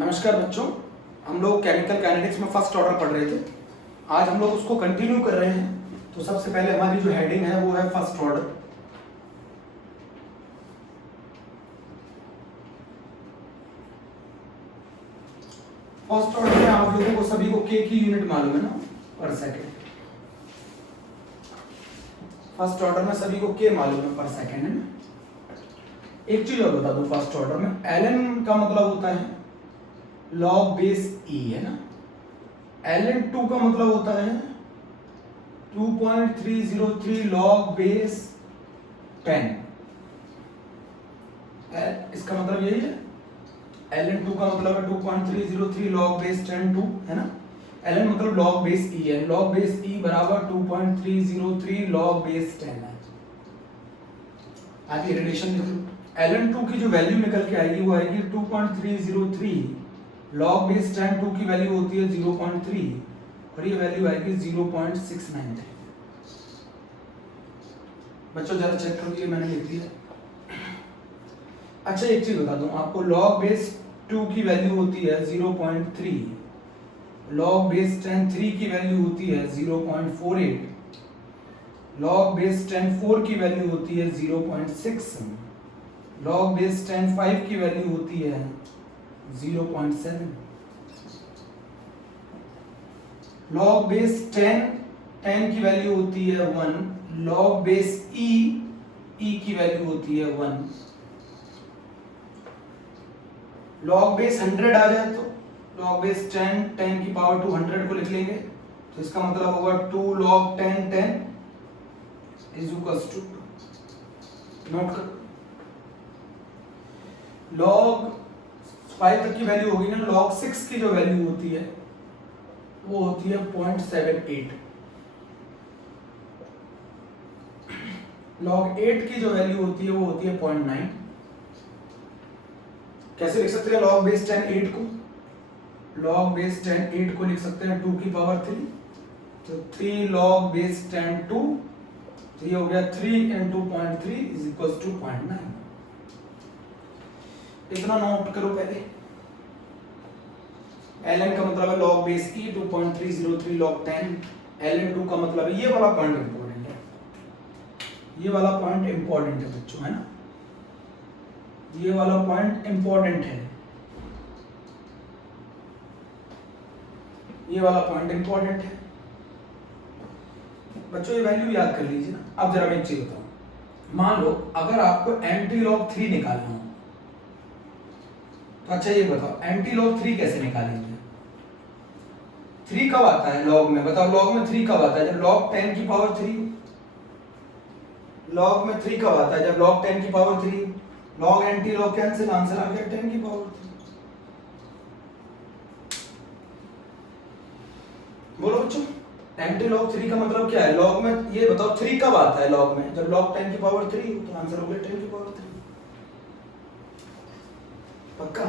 नमस्कार बच्चों, हम लोग केमिकल काइनेटिक्स में फर्स्ट ऑर्डर पढ़ रहे थे। आज हम लोग उसको कंटिन्यू कर रहे हैं। तो सबसे पहले हमारी जो हेडिंग है वो है फर्स्ट ऑर्डर। फर्स्ट ऑर्डर में आप लोगों को सभी को के की यूनिट मालूम है ना, पर सेकेंड। फर्स्ट ऑर्डर में सभी को के मालूम है, पर सेकेंड है ना। एक चीज और बता दूं, फर्स्ट ऑर्डर में ln का मतलब होता है लॉग बेस e, है ना। ln2 का मतलब होता है 2.303 लॉग बेस 10। इसका मतलब यही है। ln2 का मतलब है 2.303 लॉग बेस 10 2, है ना। ln मतलब लॉग बेस e है। लॉग बेस e बराबर 2.303 लॉग बेस 10 है। आगे रिलेशन देख लो। ln2 की जो वैल्यू निकल के आएगी वो आएगी 2.303 लॉग बेस 10 2 की वैल्यू होती है 0.3 और ये वैल्यू आएगी 0.693। बच्चों जरा चेक करो, ये मैंने लिख दिया। अच्छा एक चीज बता दूं आपको, लॉग बेस 2 की वैल्यू होती है 0.3, लॉग बेस 10 3 की वैल्यू होती है 0.48, लॉग बेस 10 4 की वैल्यू होती है 0.6, लॉग बेस 10 5 की वैल्यू होती है 0.7, लॉग बेस 10 की वैल्यू होती है 1, लॉग बेस e की वैल्यू होती है 1, लॉग बेस 100 आ जाए तो लॉग बेस 10 की पावर 2 100 को लिख लेंगे, तो इसका मतलब होगा 2 log 10 is equals to 2। Note कर, लॉग 5 तक की वैल्यू होगी ना, लॉग 6 की जो वैल्यू होती है वो होती है 0.78, लॉग 8 की जो वैल्यू होती है वो होती है 0.9। कैसे लिख सकते हैं लॉग बेस 10 8 को? लॉग बेस 10 8 को लिख सकते हैं 2 की पावर 3, तो 3 लॉग बेस 10 2, तो ये हो गया 3 into 0.3 इज इक्वल्स टू 0.9। इतना नोट करो पहले। ln का मतलब है log base e 2.303 log 10, ln2 का मतलब है, ये वाला पॉइंट इंपॉर्टेंट है, ये वाला पॉइंट इंपॉर्टेंट है बच्चों, है ना। ये वाला पॉइंट इंपॉर्टेंट है, ये वाला पॉइंट इंपॉर्टेंट है बच्चों। ये वैल्यू याद कर लीजिए ना। अब जरा मैं एक चीज बताऊं, मान लो अगर आपको एंटी लॉग 3 निकालना हो, तो अच्छा ये बताओ एंटी लॉग 3 कैसे निकालेंगे? 3 कब आता है लॉग में? बताओ लॉग में 3 कब आता है? जब लॉग 10 की पावर 3। लॉग में 3 कब आता है? जब लॉग 10 की power 3। Log anti log cancel, answer आ गया 10 की पावर 3। बोलो बच्चों, एंटी लॉग 3 का मतलब क्या है? लॉग में ये बताओ 3 कब आता है लॉग में? जब लॉग 10 की पावर 3 हो, तो आंसर हो गया 10 की पावर 3। पक्का?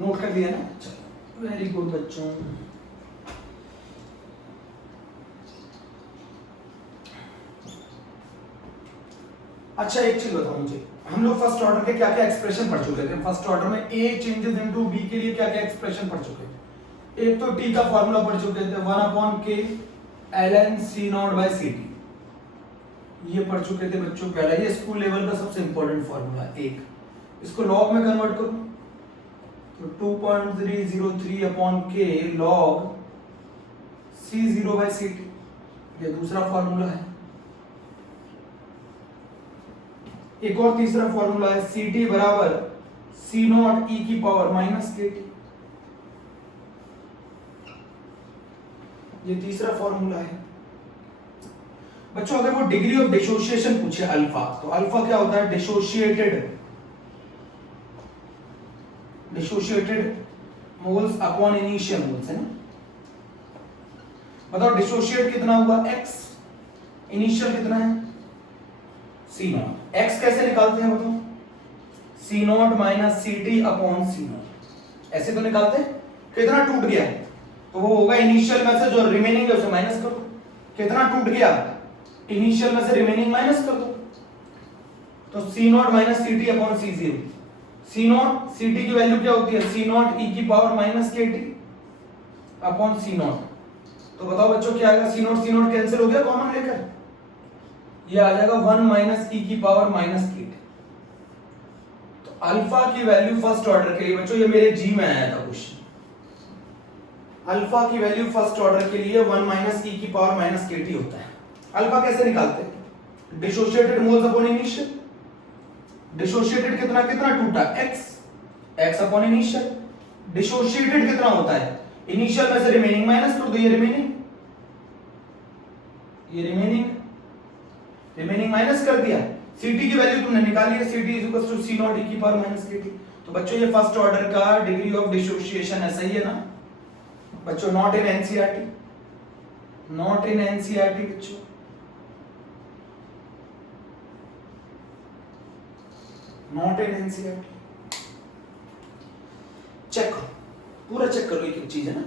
नोट कर लिया ना? चलो वेरी गुड बच्चों। अच्छा एक चीज बताओ मुझे, हम लोग फर्स्ट ऑर्डर के क्या क्या एक्सप्रेशन पढ़ चुके थे? फर्स्ट ऑर्डर में ए चेंजेस इनटू बी के लिए क्या क्या एक्सप्रेशन पढ़ चुके थे? एक तो टी का फॉर्मूला पढ़ चुके थे 1/k ln C0/Ct, ये पढ़ चुके थे बच्चों। पहला ये स्कूल लेवल का सबसे इंपॉर्टेंट फॉर्मूला। एक इसको लॉग में कन्वर्ट करो तो 2.303/k log C0/Ct, ये दूसरा फॉर्मूला है। एक और तीसरा फॉर्मूला है Ct बराबर C0 e की पावर -kt, ये तीसरा फॉर्मूला है बच्चों। अगर वो डिग्री ऑफ डिसोसिएशन पूछे अल्फा, तो अल्फा क्या होता है? Dissociated moles upon initial moles, है ना। बताओ डिसोसिएट कितना हुआ? x, इनिशियल कितना है? C0। x कैसे निकालते हैं बताओ? C0 minus Ct upon C0, ऐसे तो निकालते हैं। कितना टूट गया तो वो होगा इनिशियल में से जो रिमेनिंग है उसे माइनस करो। कितना टूट गया? इनिशियल में से रिमेनिंग माइनस कर दो, तो C naught minus C T upon C zero. C not C T की वैल्यू क्या होती है, सी नॉट ई की power minus K T upon C naught. तो बताओ बच्चों क्या आएगा, सी नॉट कैंसिल हो गया कॉमन लेकर, ये आ जाएगा 1 माइनस ई की पावर माइनस के टी। तो अल्फा की वैल्यू फर्स्ट ऑर्डर के लिए बच्चों, ये मेरे जी में आया था क्वेश्चन, अल्फा की वैल्यू फर्स्ट ऑर्डर के लिए 1 माइनस ई की पावर माइनस के टी होता है। अल्फा कैसे निकालते हैं, dissociated moles upon initial. Dissociated कितना कितना टूटा, x अपॉन इनिशियल। डिसोशिएटेड कितना होता है, इनिशियल में से रिमेनिंग माइनस कर दो, ये रिमेनिंग माइनस कर दिया। Ct की वैल्यू तुमने निकाली है, Ct is equal to C nought e की पावर माइनस Kt। तो बच्चों ये फर्स्ट ऑर्डर का डिग्री ऑफ डिसोसिएशन है, सही है ना बच्चों, नॉट इन एनसीईआरटी, बच्चों। Not in NCERT. चेक करो, पूरा चेक करो, एक चीज है ना।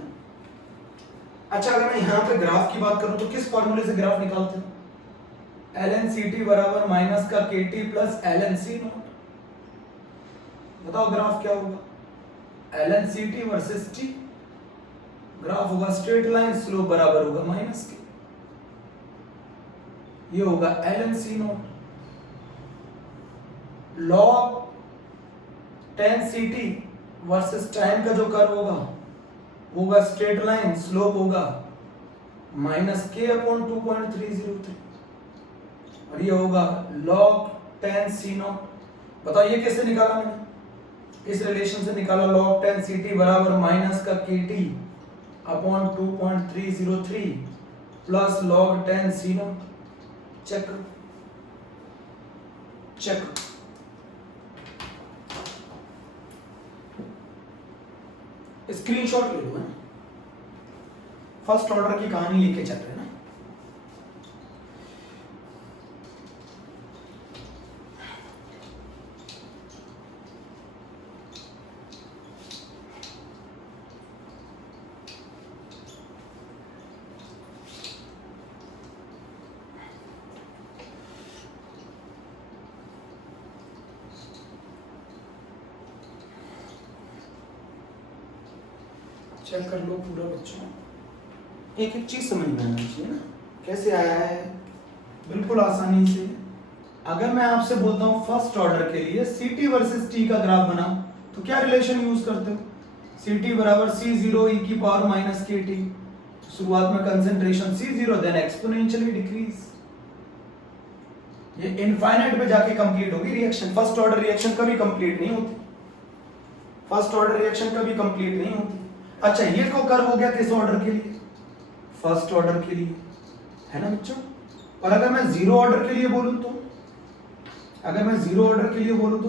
अच्छा अगर मैं यहां पे ग्राफ की बात करूं तो किस फॉर्मूले से ग्राफ निकालते हैं, ln Ct बराबर माइनस का Kt plus ln C not. बताओ ग्राफ क्या होगा, ln Ct versus T, graph होगा स्ट्रेट लाइन, स्लोप बराबर होगा माइनस के, ये होगा ln C not. log tan Ct versus time का जो कर्व होगा स्ट्रेट लाइन, स्लोप होगा माइनस k अपॉन 2.303, और ये होगा log tan C नॉट। बताओ ये कैसे निकाला मैंने, इस रिलेशन से निकाला, log tan Ct बराबर माइनस का Kt upon 2.303 plus log tan C nought. Check करो, स्क्रीनशॉट ले लो, फर्स्ट ऑर्डर की कहानी लेके चल रहे हैं ना। चेक कर लो पूरा बच्चों, एक एक चीज समझ में आना चाहिए ना, कैसे आया है, बिल्कुल आसानी से। अगर मैं आपसे बोलता हूं फर्स्ट ऑर्डर के लिए Ct वर्सेस T का ग्राफ बनाओ, तो क्या रिलेशन यूज करते हो, Ct बराबर C0 e की पावर माइनस Kt। शुरुआत में concentration C0 then exponentially decrease, ये इनफाइनाइट पे जाके कंप्लीट होगी रिएक्शन। फर्स्ट ऑर्डर रिएक्शन कभी कंप्लीट नहीं होती, अच्छा ये को कर्व हो गया किस ऑर्डर के लिए, फर्स्ट ऑर्डर के लिए, है ना बच्चों। और अगर मैं जीरो ऑर्डर के लिए बोलूं तो,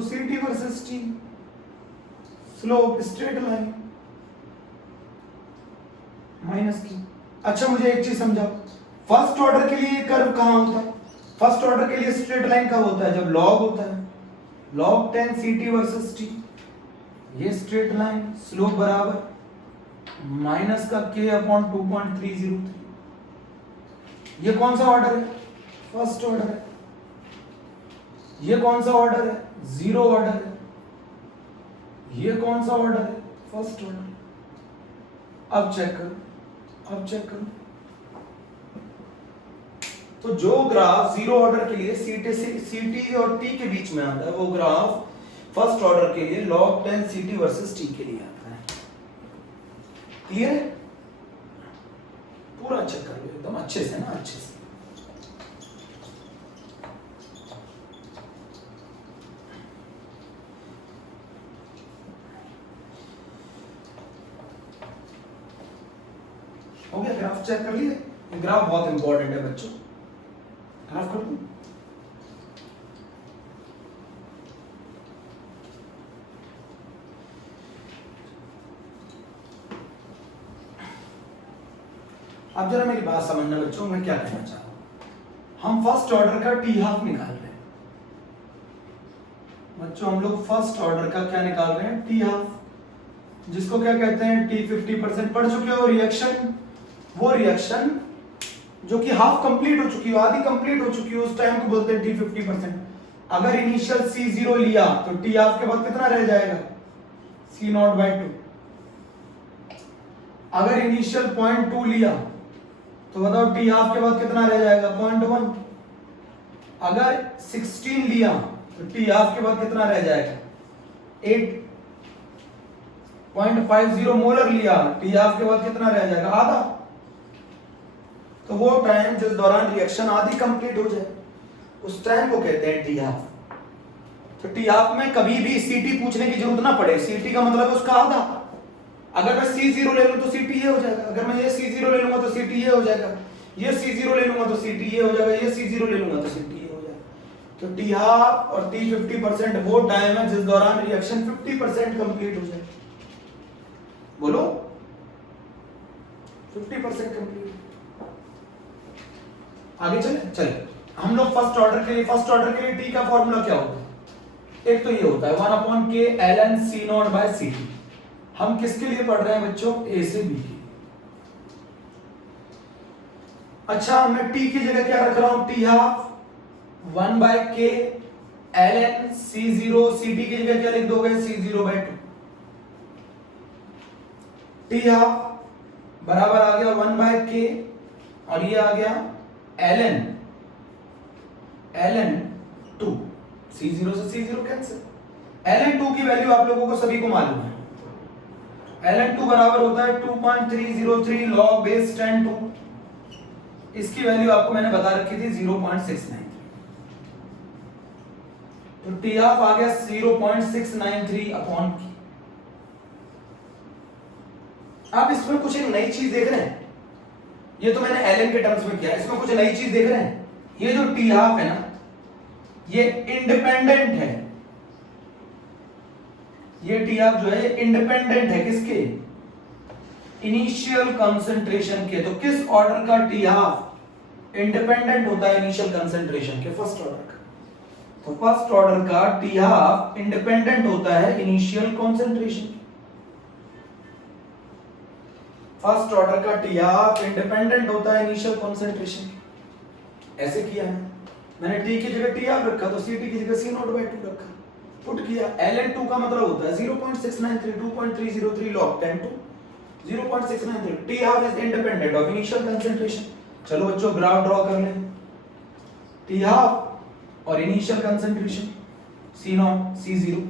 Ct versus T, slope straight line minus की। अच्छा मुझे एक चीज समझाओ, फर्स्ट ऑर्डर के लिए कर्व कहां होता है, फर्स्ट ऑर्डर के लिए स्ट्रेट लाइन कब होता है, जब लॉग होता है, log tan Ct versus T, ये स्ट्रेट लाइन, स्लोप बराबर माइनस का k अपॉन 2.303। ये कौन सा ऑर्डर है, फर्स्ट ऑर्डर है। ये कौन सा ऑर्डर है, जीरो ऑर्डर है। ये कौन सा ऑर्डर है, फर्स्ट ऑर्डर। अब चेक करो, तो जो ग्राफ जीरो ऑर्डर के लिए Ct और T के बीच में आता है, वो ग्राफ फर्स्ट ऑर्डर के लिए log tan Ct versus T के लिए आता है। क्लियर है, पूरा चेक कर लो एकदम अच्छे से ना, अच्छे से। हो गया, ग्राफ चेक कर लिए, ग्राफ बहुत इंपॉर्टेंट है बच्चों, ग्राफ कर दूं। अब जरा मेरी बात समझना बच्चों, मैं क्या कहना चाह रहा हूं। हम फर्स्ट ऑर्डर का टी हाफ निकाल रहे हैं बच्चों, हम लोग फर्स्ट ऑर्डर का क्या निकाल रहे हैं, टी हाफ, जिसको क्या कहते हैं, T 50% पढ़ चुके हो। रिएक्शन, वो रिएक्शन जो कि हाफ कंप्लीट हो चुकी हो, आधी कंप्लीट हो चुकी हो, उस टाइम को बोलते हैं टी 50%। अगर इनिशियल सी जीरो लिया तो टी हाफ के बाद कितना रह जाएगा, सी नॉट बाई टू। अगर इनिशियल 0.2 लिया तो बताओ टी हाफ के बाद कितना रह जाएगा, 0.1। अगर 16 लिया तो टी हाफ के बाद कितना रह जाएगा, 8.50 मोलर लिया, टी हाफ के बाद कितना रह जाएगा, आधा। तो वो टाइम जिस दौरान रिएक्शन आधी कंप्लीट हो जाए उस टाइम को कहते हैं टी हाफ। तो टी हाफ में कभी भी सीटी पूछने की जरूरत ना पड़े, सीटी का मतलब है उसका आधा। अगर मैं C0 ले लूं तो सीटी ये हो जाएगा, अगर मैं ये C0 ले लूंगा तो सीटी ये हो जाएगा, ये C0 ले लूंगा तो सीटी ये हो जाएगा, ये C0 ले लूंगा तो सीटी ये हो जाएगा। तो टी हाफ और टी 50% वो टाइम है जिस दौरान रिएक्शन 50% कंप्लीट हो जाए। बोलो 50% कंप्लीट। आगे चले हम लोग फर्स्ट ऑर्डर के लिए टी का फॉर्मूला क्या होता है, एक तो ये होता है 1/k ln C nought by Ct। हम किसके लिए पढ़ रहे हैं बच्चों, ए से बी के। अच्छा मैं टी की जगह क्या रख रहा हूं, T half 1/k ln C0, Ct की जगह क्या लिख दोगे, C0/2। टी हाफ बराबर आ गया 1/k और ये आ गया ln 2, C0 से C0 कैंसिल। ln 2 की वैल्यू आप लोगों को सभी को मालूम है, ln 2 बराबर होता है 2.303 log base 10 2। इसकी वैल्यू आपको मैंने बता रखी थी 0.693। तो टी हाफ आ गया 0.693 अपॉन की। आप इसमें कुछ एक नई चीज देख रहे हैं, ये तो मैंने ln के टर्म्स में किया, इसमें कुछ नई चीज देख रहे हैं। ये जो टी हाफ है ना ये इंडिपेंडेंट है, ये टी हाफ जो है इंडिपेंडेंट है किसके, इनिशियल कंसंट्रेशन के। तो किस ऑर्डर का टी हाफ इंडिपेंडेंट होता है इनिशियल कंसंट्रेशन के, फर्स्ट ऑर्डर का। तो फर्स्ट ऑर्डर का टी हाफ इंडिपेंडेंट होता है इनिशियल कंसंट्रेशन। फर्स्ट ऑर्डर का टी हाफ इंडिपेंडेंट होता है इनिशियल कंसंट्रेशन। ऐसे किया है मैंने, टी की जगह टी हाफ रखा तो सीटी की जगह C नॉट बाय 2 रखा, पुट किया। ln 2 का मतलब होता है 0.693 2.303 log 10 to 0.693। T half is independent of initial concentration. चलो बच्चों ग्राफ ड्रॉ कर लें, टी हाफ और initial concentration C not C0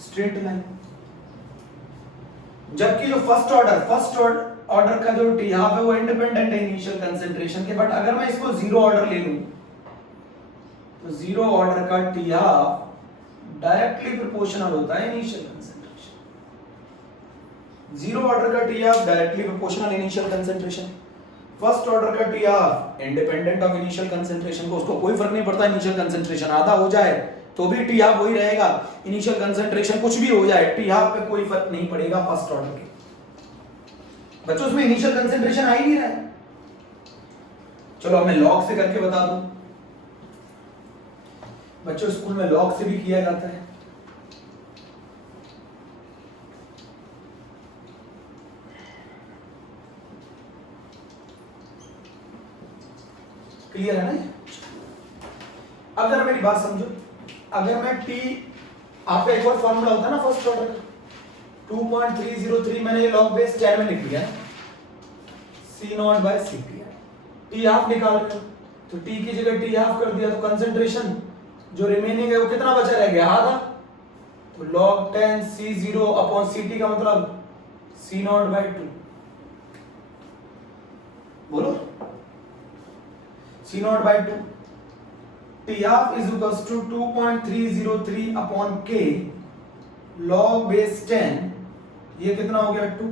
straight line. जबकि जो फर्स्ट ऑर्डर का जो टी हाफ है वो इंडिपेंडेंट है इनिशियल कंसंट्रेशन के। बट अगर मैं इसको जीरो ऑर्डर ले लूं तो जीरो ऑर्डर का टी हाफ डायरेक्टली प्रोपोर्शनल होता है इनिशियल कंसंट्रेशन। जीरो ऑर्डर का T half directly proportional initial concentration. First order का T half independent of initial concentration को, उसको कोई फर्क नहीं पड़ता इनिशियल कंसंट्रेशन आधा हो जाए तो भी टी हाफ वही रहेगा, इनिशियल कंसंट्रेशन कुछ भी हो जाए टी हाफ पे कोई फर्क नहीं पड़ेगा फर्स्ट ऑर्डर के। बच्चों उसमें इनिशियल कंसंट्रेशन आ ही नहीं रहा है। चलो अब मैं लॉग से करके बता दूं, बच्चों स्कूल में लॉग से भी किया जाता है। क्लियर है ना? अब जरा मेरी बात समझो, अगर मैं टी, आपका एक और फॉर्मूला होता है ना फर्स्ट ऑर्डर का 2.303, मैंने लॉग बेस 10 में लिख दिया C nought by Ct। T half निकाल रहे हो तो टी की जगह टी हाफ कर दिया तो कंसंट्रेशन जो रिमेनिंग है वो कितना बचा रह गया, आधा। तो log 10 C0 अपॉन Ct का मतलब C नॉट बाय 2। बोलो C nought by 2। T half is equals to 2.303 upon k log base 10, ये कितना हो गया 2।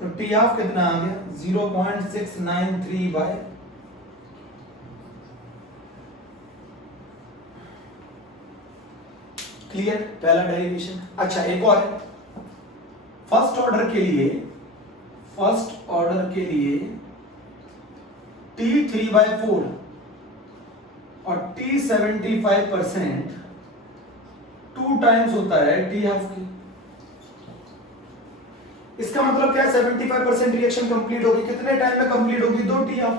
तो टी हाफ कितना आ गया 0.693 बाय क्लियर, पहला डेरिवेशन। अच्छा एक और है, फर्स्ट ऑर्डर के लिए T 3/4 और T 75% 2 टाइम्स होता है टी हाफ की। इसका मतलब क्या है, 75% रिएक्शन कंप्लीट होगी, कितने टाइम में कंप्लीट होगी, 2 टी हाफ।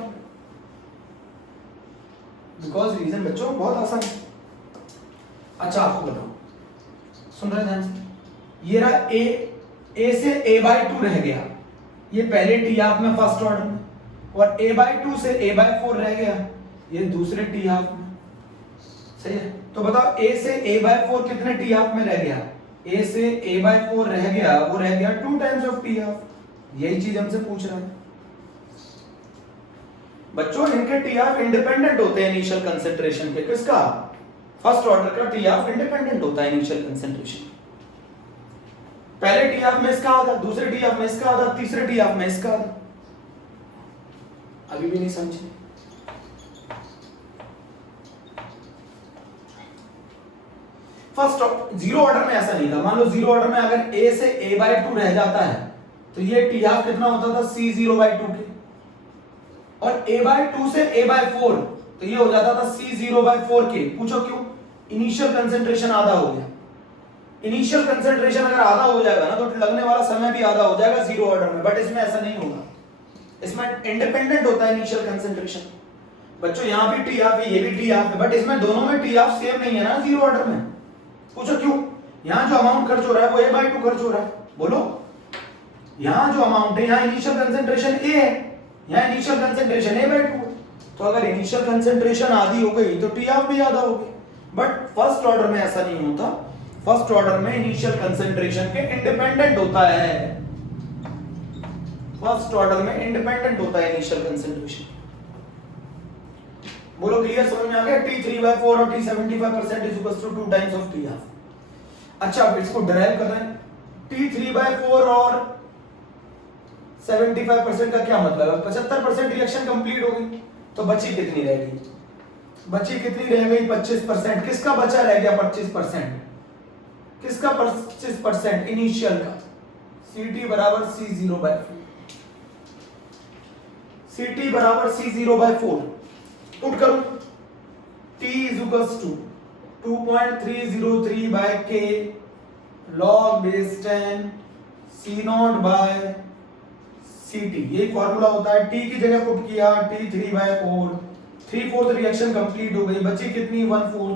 बिकॉज रीजन बच्चों बहुत आसान है। अच्छा आपको बताओ, सुन रहे ध्यान से, ये रहा ए से a/2 रह गया, ये पहले टी हाफ में फर्स्ट ऑर्डर में, और a/2 से a/4 रह गया, ये दूसरे टी हाफ में। सही है, तो बताओ a से a/4 कितने टी हाफ में रह गया? a से a/4 रह गया, वो रह गया 2 टाइम्स ऑफ टी हाफ। यही चीज हमसे पूछ रहा है बच्चों। इनके टी हाफ इंडिपेंडेंट होते हैं इनिशियल कंसंट्रेशन के। किसका? फर्स्ट ऑर्डर का टी हाफ इंडिपेंडेंट होता है इनिशियल कंसंट्रेशन। पहले टी हाफ में इसका आधा, दूसरे टी हाफ में इसका आधा, तीसरे टी हाफ में इसका आधा। अभी भी नहीं समझे? फर्स्ट जीरो ऑर्डर में ऐसा नहीं था। मान लो जीरो ऑर्डर में अगर a से a/2 रह जाता है तो ये टी हाफ कितना होता था? c0/2 के, और a/2 से a/4 तो ये हो जाता था c0/4 के। पूछो क्यों? इनिशियल कंसंट्रेशन आधा हो गया। इनिशियल कंसंट्रेशन अगर आधा हो जाएगा ना तो लगने वाला समय भी आधा हो जाएगा जीरो ऑर्डर में, बट इसमें ऐसा नहीं होगा। इसमें इंडिपेंडेंट होता है इनिशियल कंसंट्रेशन। बच्चों यहाँ भी टी हाफ है, ये भी टी हाफ है, बट इसमें दोनों में टी हाफ सेम नहीं है ना जीरो ऑर्डर में। पूछो क्यों? यहाँ जो अमाउंट खर्च हो रहा है वो a/2 खर्च हो रहा है। बोलो, यहाँ जो अमाउंट है, यहाँ इनिशियल कंसंट्रेशन a है, यहाँ इनिशियल कंसंट्रेशन a/2 है। तो अगर इनिशियल कंसंट्रेशन आधी हो गई तो टी हाफ भी आधा हो गई। बट फर्स्ट ऑर्डर में ऐसा नहीं होता। फर्स्ट ऑर्डर में इनिशियल कंसंट्रेशन के इंडिपेंडेंट होता है। फर्स्ट ऑर्डर में इंडिपेंडेंट होता है इनिशियल कंसंट्रेशन। बोलो क्लियर? समझ में आ गया? T3/4 और T75% is equal to 2 times of T half. अच्छा अब इसको डिराइव कर रहे हैं। T3/4 और 75% का क्या मतलब है? 75% रिएक्शन कंप्लीट हो गई, तो बची कितनी रह गई? बची कितनी रह गई? 25%। किसका बचा रह गया 25%? किसका 25%? इनिशियल का। Ct बराबर C0/4। Ct बराबर C0/4 पुट करो। T is equals to 2.303 by K log base 10 C0 by Ct। ये फॉर्मूला होता है। T की जगह पुट किया T3/4, 3/4 रिएक्शन कंप्लीट हो गई, बची कितनी? 1/4।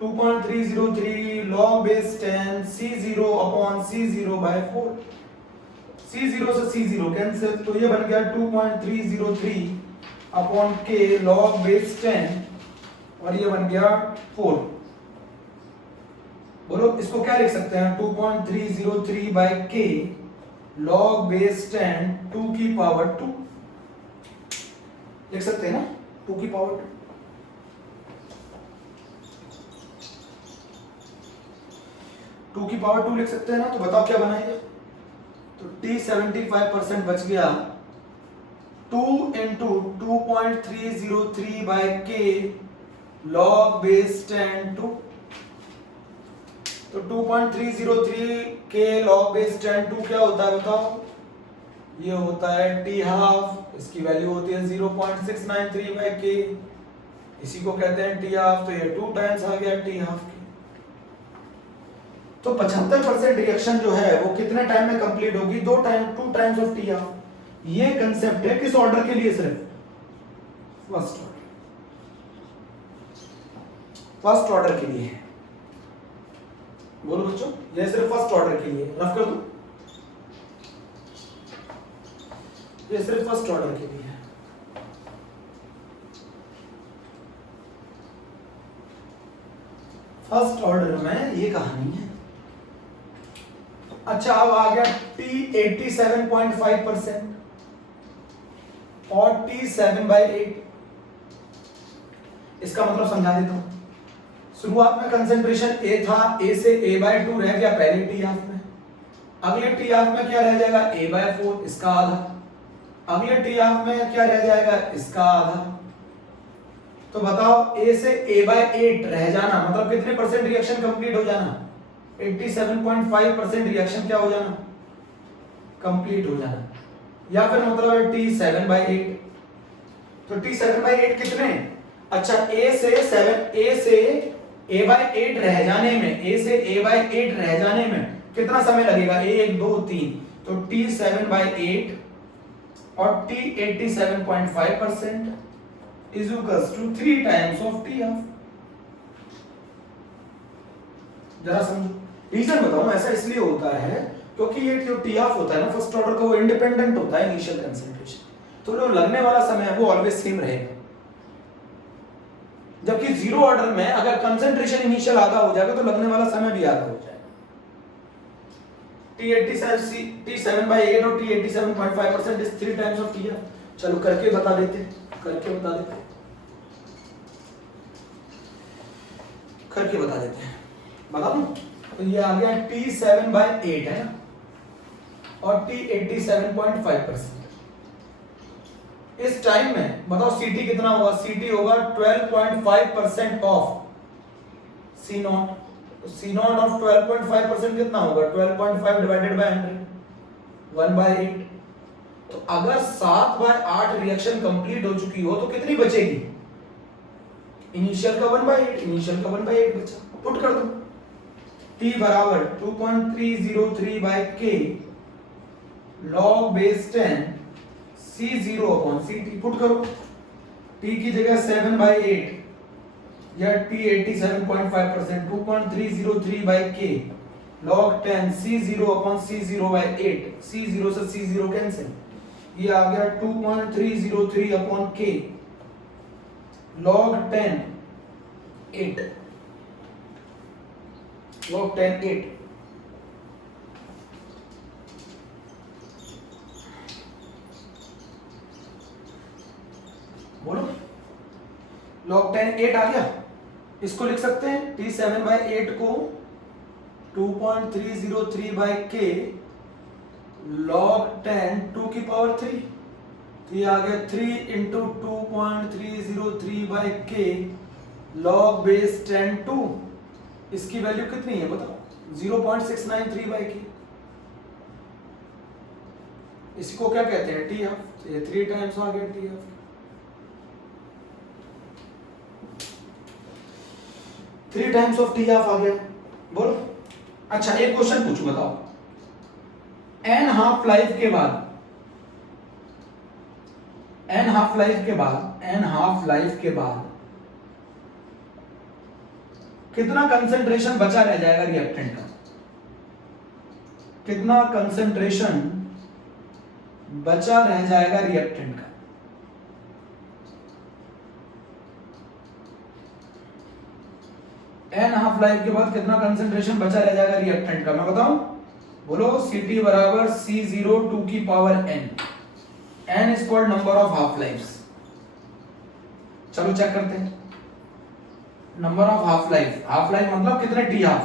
2.303 log base 10 C0 upon C0/4। C0 से C0 कैंसिल, तो ये बन गया 2.303 अपॉन K log base 10 और ये बन गया 4। बोलो इसको क्या लिख सकते हैं? 2.303 by K log base 10 2 की पावर 2 लिख सकते हैं ना? 2 की पावर 2 की पावर 2 लिख सकते हैं ना? तो बताओ क्या बनाएंगे? तो T 75% बच गया 2 into 2.303 by K log base 10 2। तो 2.303 K log base 10 2 क्या होता है बताओ? ये होता है टी हाफ। इसकी वैल्यू होती है 0.693 by K। इसी को कहते हैं टी हाफ। तो ये 2 टाइम्स आ गया टी हाफ की। तो 75% रिएक्शन जो है वो कितने टाइम में कंप्लीट होगी? 2 टाइम्स ऑफ टी हाफ। ये कंसेप्ट है किस ऑर्डर के लिए? सिर्फ फर्स्ट ऑर्डर। फर्स्ट ऑर्डर के लिए है। बोलो बच्चों, ये सिर्फ फर्स्ट ऑर्डर के लिए। रफ कर दो, ये सिर्फ फर्स्ट ऑर्डर के लिए है। फर्स्ट ऑर्डर में ये कहानी है। अच्छा अब आ गया T 87.5% और T 7/8। इसका मतलब समझा देता हूं। शुरुआत में कंसंट्रेशन A था, A से A/2 रह गया पहले टी हाफ में। अगले टी हाफ में क्या रह जाएगा? A/4, इसका आधा। अगले टी हाफ में क्या रह जाएगा? इसका आधा। तो बताओ A से A/8 रह जाना मतलब कितने परसेंट रिएक्शन कंप्लीट हो जाना? 87.5% रिएक्शन क्या हो जाना? कंप्लीट हो जाना। या फिर मतलब है T 7/8। तो T 7/8 कितने? अच्छा A से A/8 रह जाने में, A से A/8 रह जाने में कितना समय लगेगा? 1 2 3। तो T 7/8 और T 87.5%। Is equals to 3 times of T half. जरा समझो, रीजन बताऊं, ऐसा इसलिए होता है क्योंकि ये जो टी हाफ होता है ना फर्स्ट ऑर्डर का, वो इंडिपेंडेंट होता है इनिशियल कंसंट्रेशन, तो जो लगने वाला समय है वो ऑलवेज सेम रहेगा। जबकि जीरो ऑर्डर में अगर कंसंट्रेशन इनिशियल आधा हो जाएगा तो लगने वाला समय भी आधा हो जाएगा। T7/8 और T87.5% is 3 times of T half. चलो करके बता देते हैं, करके बता देते हैं, बता दूं? तो ये आ गया T7/8 है ना, और T87.5%। इस टाइम में बताओ सीटी कितना होगा? सीटी होगा 12.5% of C not. C nought of 12.5% कितना होगा? 12.5 डिवाइडेड बाय 100, 1/8। तो अगर 7/8 रिएक्शन कंप्लीट हो चुकी हो तो कितनी बचेगी? इनिशियल का 1/8, इनिशियल का 1/8 बचा। पुट कर दो, T बराबर 2.303 by K log base 10 C0 upon Ct। Put करो, T की जगह 7/8 या T87.5%, 2.303 by K log 10 C0 upon C0 by 8, C0 से C0 कैंसिल, ये आ गया 2.303 अपॉन K log 10 8, log 10 8। बोलो, log 10 8 आ गया। इसको लिख सकते हैं T7/8 को 2.303 बाय K log 10 2 की पावर 3, तो ये आ गया 3 into 2.303 by K log base 10 2। इसकी वैल्यू कितनी है बताओ? 0.693 बाय K। इसको क्या कहते हैं? T half. ये 3 टाइम्स आ गया T half, 3 times of T half आ गया। बोलो, अच्छा एक क्वेश्चन पूछूं, बताओ, एन हाफ लाइफ के बाद, एन हाफ लाइफ के बाद कितना कंसंट्रेशन बचा रह जाएगा रिएक्टेंट का? कितना कंसंट्रेशन बचा रह जाएगा रिएक्टेंट का? एन हाफ लाइफ के बाद कितना कंसंट्रेशन बचा रह जाएगा रिएक्टेंट का? मैं बताऊं? बोलो, Ct बराबर C0 2 की power n। n is called number of half lives. चलो चेक करते हैं, number of half life. Half life मतलब कितने टी हाफ।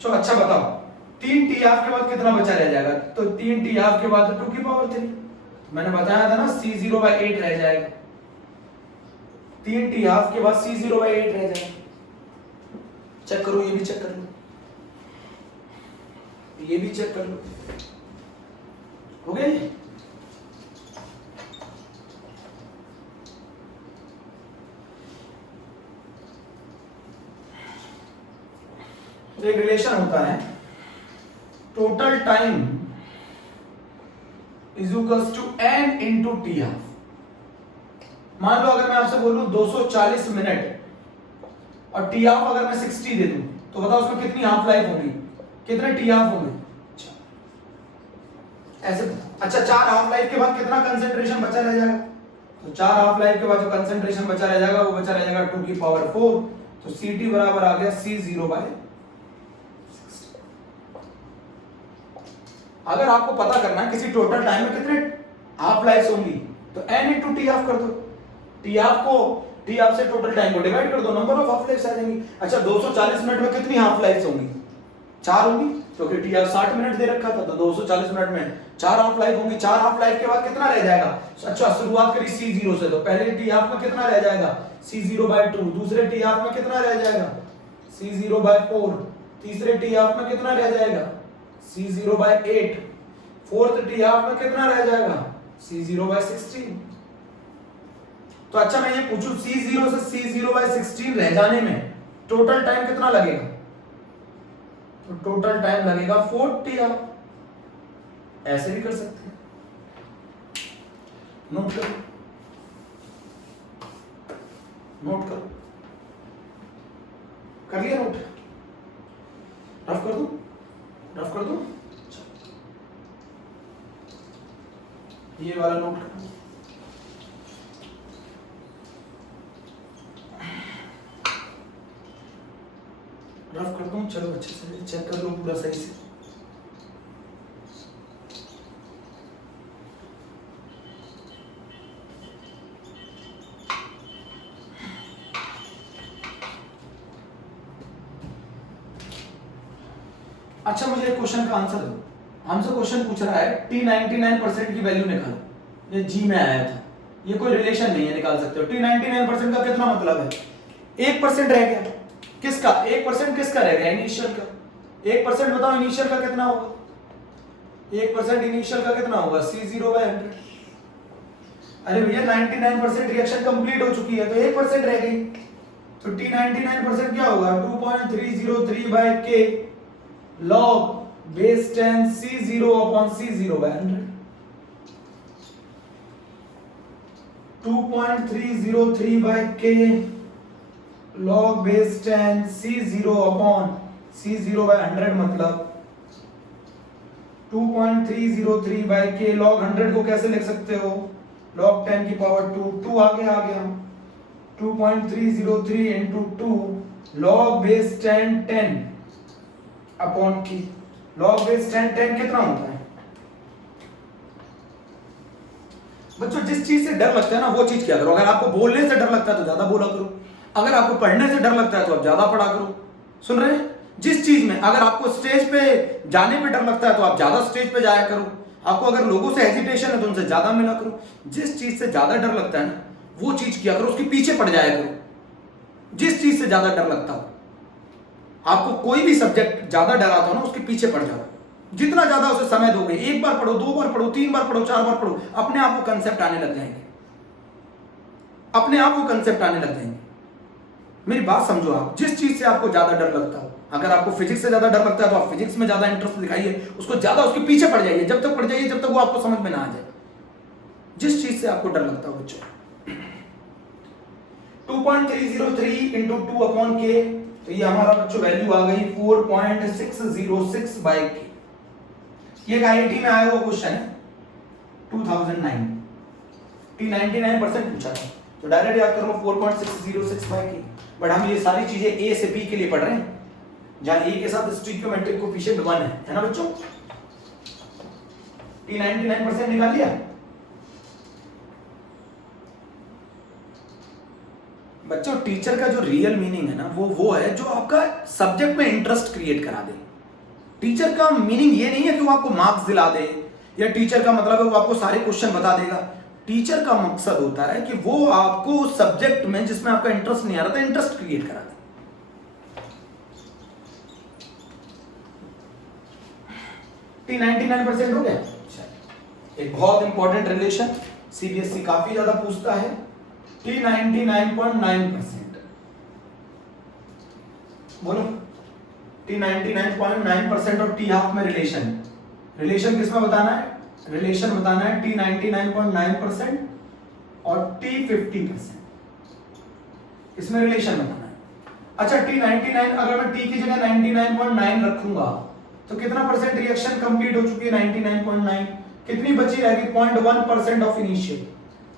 चलो अच्छा बताओ, 3 टी हाफ के बाद कितना बचा रह जाएगा? तो 3 टी हाफ के बाद 2 की पावर 3, मैंने बताया था ना C0/8 रह जाएगा। 3 टी हाफ के बाद C0/8 रह जाएगा। चेक करो, ये भी चेक कर लो, ये भी चेक कर लो, हो गया? एक रिलेशन होता है, total time is equals to n into t half. मान लो अगर मैं आपसे बोलूं 240 मिनट और टी हाफ अगर मैं 60 दे दूं तो बताओ उसमें कितनी हाफ लाइफ होगी, कितने टी हाफ होंगे? ऐसे अच्छा, 4 हाफ लाइफ के बाद कितना कंसंट्रेशन बचा रह जाएगा? तो 4 हाफ लाइफ के बाद जो कंसंट्रेशन बचा रह जाएगा वो बचा रह जाएगा 2 की पावर 4, तो Ct बराबर आ गया C0/60। अगर आपको पता करना है किसी टोटल टाइम में कितने हाफ लाइफ्स होंगी तो n इंटू टी हाफ कर दो, टी हाफ से टोटल टाइम को डिवाइड कर दो, नंबर ऑफ हाफ लाइफ्स आ जाएंगी। अच्छा 240 मिनट में कितनी हाफ लाइफ्स होंगी? 4 होंगी, क्योंकि टी हाफ 60 मिनट दे रखा था, तो 240 मिनट में 4 हाफ लाइफ होंगी। 4 हाफ लाइफ के बाद कितना रह जाएगा? अच्छा शुरुआत करी C0 से, तो पहले टी हाफ में कितना रह जाएगा? C0/2। दूसरे टी हाफ में कितना रह जाएगा? C0/4। तीसरे टी हाफ में कितना रह जाएगा? C0/8। फोर्थ टी हाफ में कितना रह जाएगा? C0/16। तो अच्छा मैं ये पूछूं, C0 से C0/16 रह जाने में टोटल टाइम कितना लगेगा? तो टोटल टाइम लगेगा 40 हाफ। ऐसे भी कर सकते हैं, नोट करो, नोट करो, कर लिया नोट? रफ कर दूं? रफ कर दूं? ये वाला नोट करना। रफ कर दूं? चलो अच्छे से चेक कर लो पूरा सही से। अच्छा मुझे एक क्वेश्चन का आंसर दो। हमसे क्वेश्चन पूछ रहा है T99% की वैल्यू निकालो, ये जी में आया था, ये कोई रिलेशन नहीं है, निकाल सकते हो। T99% का कितना मतलब है? 1% रह गया, किसका? 1% किसका रह गया? इनिशियल का। 1% बताओ इनिशियल का कितना होगा? 1% इनिशियल का कितना होगा? C0/100। अरे भैया 99% रिएक्शन कंप्लीट हो चुकी है तो 1% रह गई, तो T99% क्या होगा? 2.303/K log base 10 C0/100। 2.303/K log base 10 C0/100 मतलब 2.303/K log 100 को कैसे लिख सकते हो? log 10 की पावर 2, 2 आगे आ गया, 2.303 into 2 log base 10 अपॉन की log base 10 कितना होता है? बच्चों जिस चीज से डर लगता है ना वो चीज क्या करो। अगर आपको बोलने से डर लगता है तो ज्यादा बोला करो, अगर आपको पढ़ने से डर लगता है तो आप ज्यादा पढ़ा करो। सुन रहे हैं? जिस चीज में अगर आपको स्टेज पे जाने पे डर लगता है तो आप ज्यादा स्टेज पे जाया करो, आपको अगर लोगों से हेजिटेशन है तो उनसे ज्यादा मिला करो। जिस चीज से ज्यादा डर लगता है ना वो चीज किया करो, उसके पीछे पड़ जाया करो। जिस चीज से ज्यादा डर लगता हो, आपको कोई भी सब्जेक्ट ज्यादा डराता हो ना उसके पीछे पड़ जाओ। जितना ज्यादा उसे समय दोगे, एक बार पढ़ो, 2 बार पढ़ो, 3 बार पढ़ो, 4 बार पढ़ो, अपने आप को कंसेप्ट आने लग जाएंगे, अपने आप को कंसेप्ट आने लग जाएंगे। मेरी बात समझो, आप जिस चीज से आपको ज्यादा डर लगता हो, अगर आपको फिजिक्स से ज्यादा डर लगता है तो आप फिजिक्स में ज्यादा इंटरेस्ट दिखाइए, उसको ज्यादा उसके पीछे पड़ जाइए, जब तक पड़ जाइए जब तक वो आपको समझ में ना आ जाए। जिस चीज से आपको डर लगता हो बच्चों। 2.303 into 2/K, तो ये हमारा बच्चों वैल्यू आ गई 4.606/K। ये आईआईटी में आया हुआ क्वेश्चन है 2009, T99% पूछा था, तो डायरेक्ट याद कर लो 4.606/K। बट हम ये सारी चीजें ए से बी के लिए पढ़ रहे हैं, जहां ए के साथ स्टोइकियोमेट्रिक कोएफिशिएंट 1 है ना बच्चों? T99% निकाल लिया बच्चों। टीचर का जो रियल मीनिंग है ना वो है जो आपका सब्जेक्ट में इंटरेस्ट क्रिएट करा दे। टीचर का मीनिंग ये नहीं है कि वो आपको मार्क्स दिला दे, या टीचर का मतलब है वो आपको सारे क्वेश्चन बता देगा। टीचर का मकसद होता है कि वो आपको उस सब्जेक्ट में जिसमें आपका इंटरेस्ट नहीं आ रहा था इंटरेस्ट क्रिएट करा दे। T99% हो गया। एक बहुत इंपॉर्टेंट रिलेशन सीबीएसई काफी ज्यादा पूछता है, T99.9%। बोलो T99.9% और T half में रिलेशन किसमें बताना है? रिलेशन बताना है T99.9% और T50%, इसमें रिलेशन बताना है। अच्छा T99 अगर मैं T की जगह 99.9 रखूंगा तो कितना परसेंट रिएक्शन कंप्लीट हो चुकी है? 99.9। कितनी बची रहेगी? 0.1% ऑफ इनिशियल।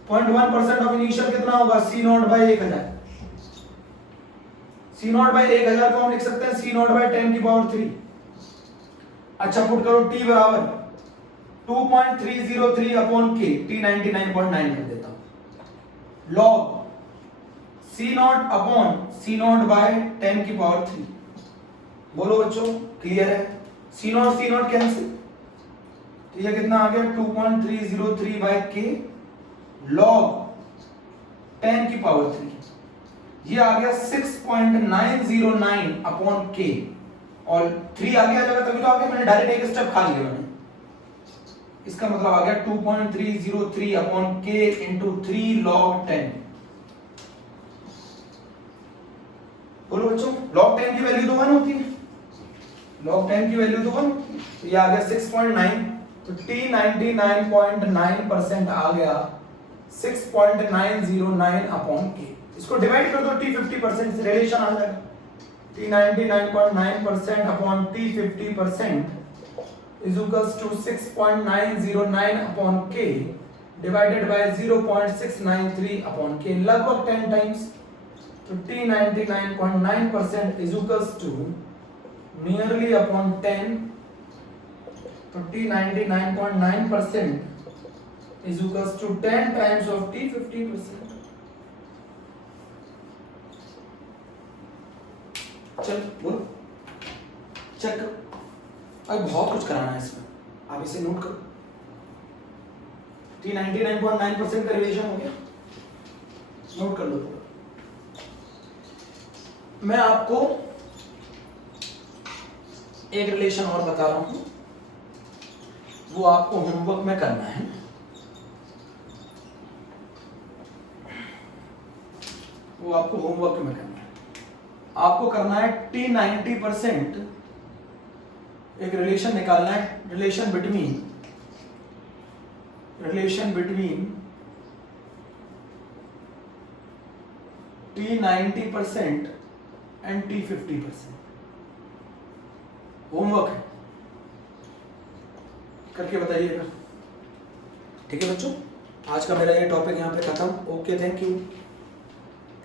0.1% ऑफ इनिशियल कितना होगा? C0/1000। C0/1000 को हम लिख सकते हैं C0/10 की पावर 3। अच्छा पुट करो T बराबर 2.303/K, T99.9 कर देता हूं, log C0/10 की पावर 3। बोलो बच्चों क्लियर है? C0 कैंसिल, तो ये कितना आ गया? 2.303/K log 10 की पावर 3। ये आ गया 6.909/K, और 3 आगे आ जाएगा तभी तो आ गया, मैंने डायरेक्ट एक स्टेप खा लिया मैंने। इसका मतलब आ गया 2.303/K into 3 log 10। बोलो बच्चों log 10 की वैल्यू तो 1 होती है, log 10 की वैल्यू तो 1 होती है, तो ये आ गया 6.9, तो T99.9% आ गया 6.909/K। इसको डिवाइड कर दो T50% से, रिलेशन आ जाएगा T99.9% upon T50% is equals to 6.909 upon K divided by 0.693 upon K, लगभग 10 टाइम्स। तो T99.9% is equals to nearly upon 10, तो T99.9% is equals to 10 times of T50%. चल बोलो, चेक करो। अब बहुत कुछ कराना है इसमें, आप इसे नोट करो। T99.9% का रिलेशन हो गया, नोट कर लो पूरा। मैं आपको एक रिलेशन और बता रहा हूं, वो आपको होमवर्क में करना है। वो आपको होमवर्क में करना है। आपको करना है T90%, एक रिलेशन निकालना है, relation between T90% and T50%। Homework है, करके बताइएगा। ठीक है बच्चों, आज का मेरा ये टॉपिक यहाँ पे खत्म। Okay, thank you.